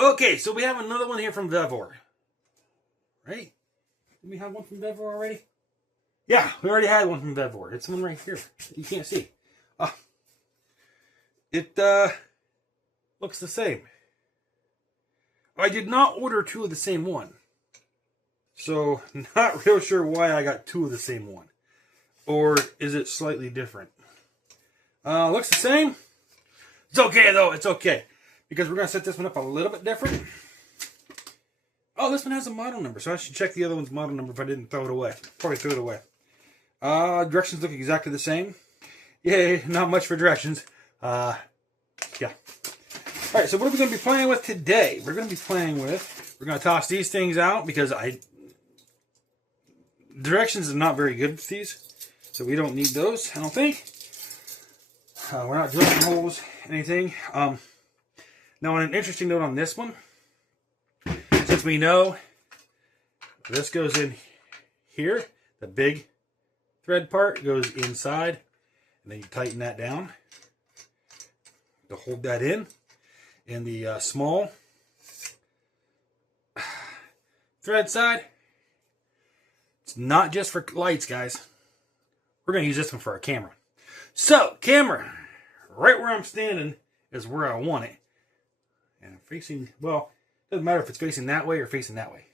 Okay, so we have another one here from Vevor. Right? Did we have one from Vevor already? Yeah, we already had one from Vevor. It's one right here. You can't see. It looks the same. I did not order two of the same one. So, not real sure why I got two of the same one. Or is it slightly different? Looks the same. It's okay, though. It's okay. Because we're going to set this one up a little bit different. Oh, this one has a model number. So I should check the other one's model number if I didn't throw it away. Probably threw it away. Directions look exactly the same. Yay, not much for directions. Yeah. Alright, so what are we going to be playing with today? We're going to to toss these things out because directions is not very good with these. So we don't need those, I don't think. We're not drilling holes, anything. Now, on an interesting note on this one, since we know this goes in here, the big thread part goes inside, and then you tighten that down to hold that in. And the small thread side, it's not just for lights, guys. We're going to use this one for our camera. So, camera, right where I'm standing is where I want it. And facing, well, doesn't matter if it's facing that way or facing that way.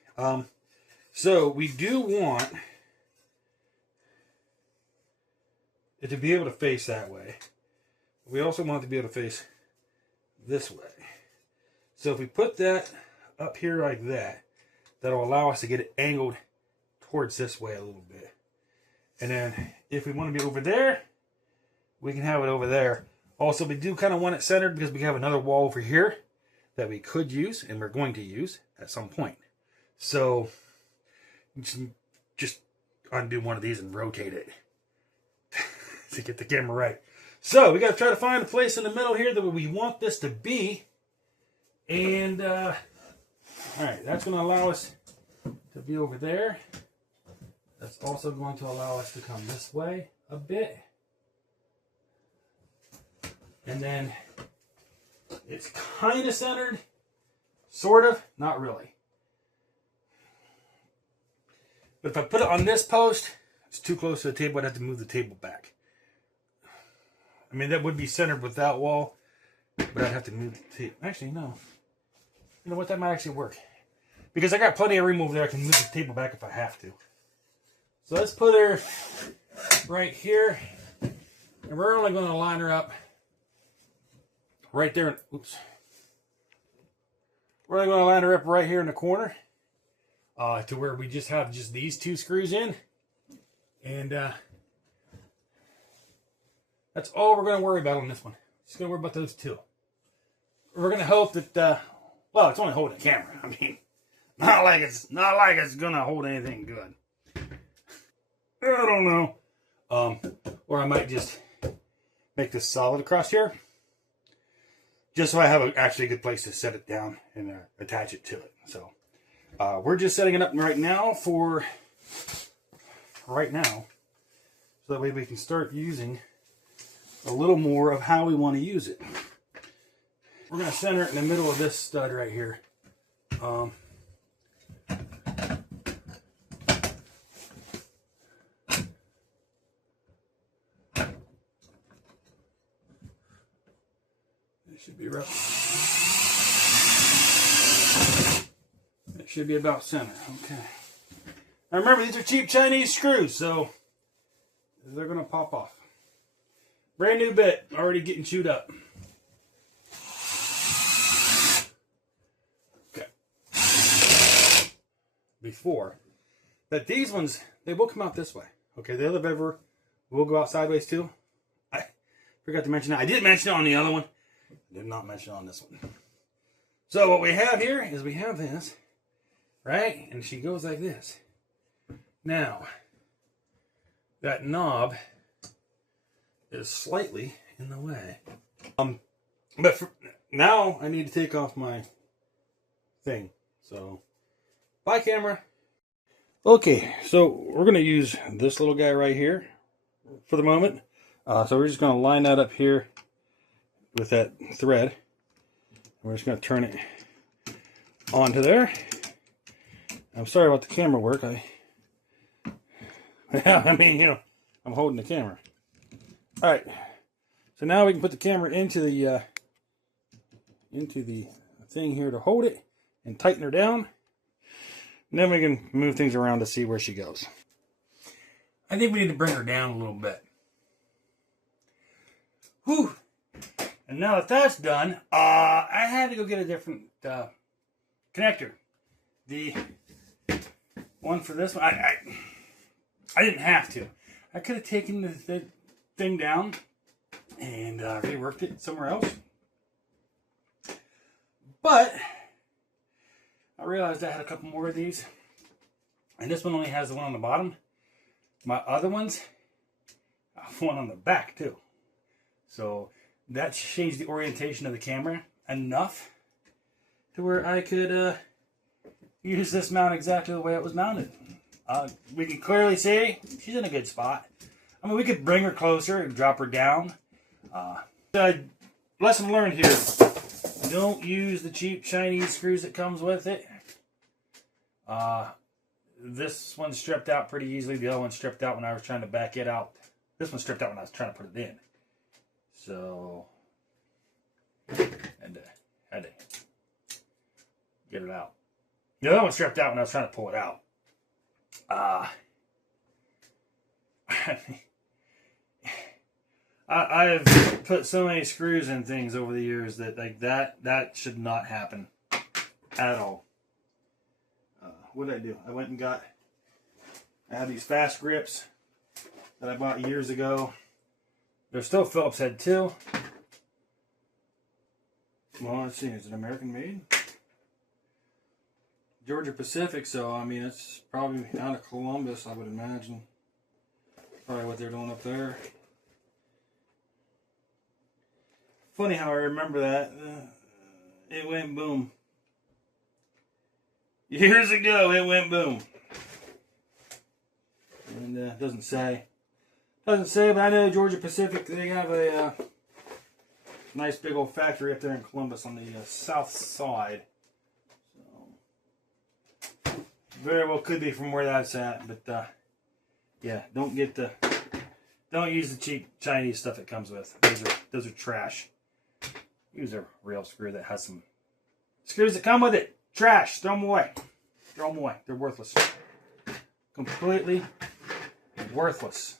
So we do want it to be able to face that way. We also want it to be able to face this way. So if we put that up here like that, that'll allow us to get it angled towards this way a little bit. And then if we want to be over there, we can have it over there. Also, we do kind of want it centered because we have another wall over here that we could use and we're going to use at some point. So just undo one of these and rotate it to get the camera right. So we got to try to find a place in the middle here that we want this to be. And all right, that's going to allow us to be over there. That's also going to allow us to come this way a bit. And then it's kind of centered, sort of, not really. But if I put it on this post, it's too close to the table. I'd have to move the table back. I mean, that would be centered with that wall, but I'd have to move the table. Actually, no. You know what? That might actually work. Because I got plenty of room over there. I can move the table back if I have to. So let's put her right here. And we're only going to line her up right there. Oops. We're only going to line her up right here in the corner. To where we just have just these two screws in. And that's all we're going to worry about on this one. Just going to worry about those two. We're going to hope that, well, it's only holding a camera. I mean, not like it's going to hold anything good. I don't know. Or I might just make this solid across here. Just so I have actually a good place to set it down and attach it to it. So we're just setting it up right now for right now. So that way we can start using a little more of how we want to use it. We're going to center it in the middle of this stud right here. Should be rough. It should be about center. Okay. Now remember, these are cheap Chinese screws, so they're going to pop off. Brand new bit, already getting chewed up. Okay. Before, but these ones, they will come out this way. Okay, the other Vevor will go out sideways too. I forgot to mention that. I did mention it on the other one. Did not mention on this one. So what we have here is we have this, right? And she goes like this. Now, that knob is slightly in the way. But now I need to take off my thing. So, bye camera. Okay, so we're going to use this little guy right here for the moment. So we're just going to line that up here with that thread. We're just going to turn it onto there. I'm sorry about the camera work. Yeah, I mean, you know, I'm holding the camera. All right. So now we can put the camera into the thing here to hold it and tighten her down. And then we can move things around to see where she goes. I think we need to bring her down a little bit. Whew. And now that that's done, I had to go get a different connector. The one for this one, I didn't have to. I could have taken the thing down and reworked it somewhere else. But I realized I had a couple more of these. And this one only has the one on the bottom. My other ones have one on the back too. So that changed the orientation of the camera enough to where I could use this mount exactly the way it was mounted. We can clearly see she's in a good spot. I mean, we could bring her closer and drop her down. Lesson learned here. Don't use the cheap Chinese screws that comes with it. This one stripped out pretty easily. The other one stripped out when I was trying to back it out. This one stripped out when I was trying to put it in. So, had to get it out. The other one stripped out when I was trying to pull it out. I've put so many screws in things over the years that like that should not happen at all. What did I do? I went and I had these fast grips that I bought years ago. They're still Phillips head too. Well, let's see, is it American made? Georgia Pacific, so I mean it's probably out of Columbus, I would imagine. Probably what they're doing up there. Funny how I remember that. It went boom. Years ago, it went boom. And it doesn't say. Doesn't say, but I know Georgia Pacific, they have a nice big old factory up there in Columbus on the south side. So, very well could be from where that's at, but yeah, don't use the cheap Chinese stuff it comes with. Those are trash. Use a real screw that has some screws that come with it. Trash. Throw them away. Throw them away. They're worthless. Completely worthless.